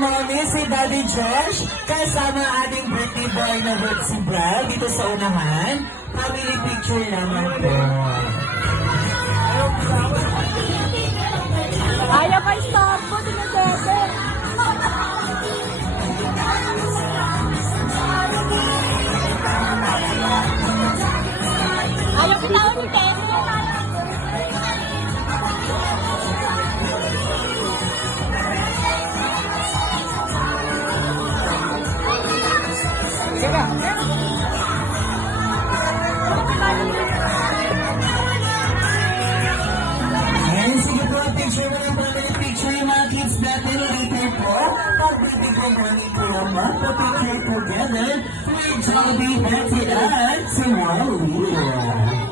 Mommy, si Daddy Josh, kasama ating birthday boy na si Brad dito sa unahan. Family picture naman po. Ayaw pa stop po, tinatete. Ayaw ko tao ni Kevin. Ayan, sige po, picture mo ng family picture yung mga kids natin later po. Pag-birthday ko morning ko naman, pa-picture together with Jollibee, Betty, at si Wally.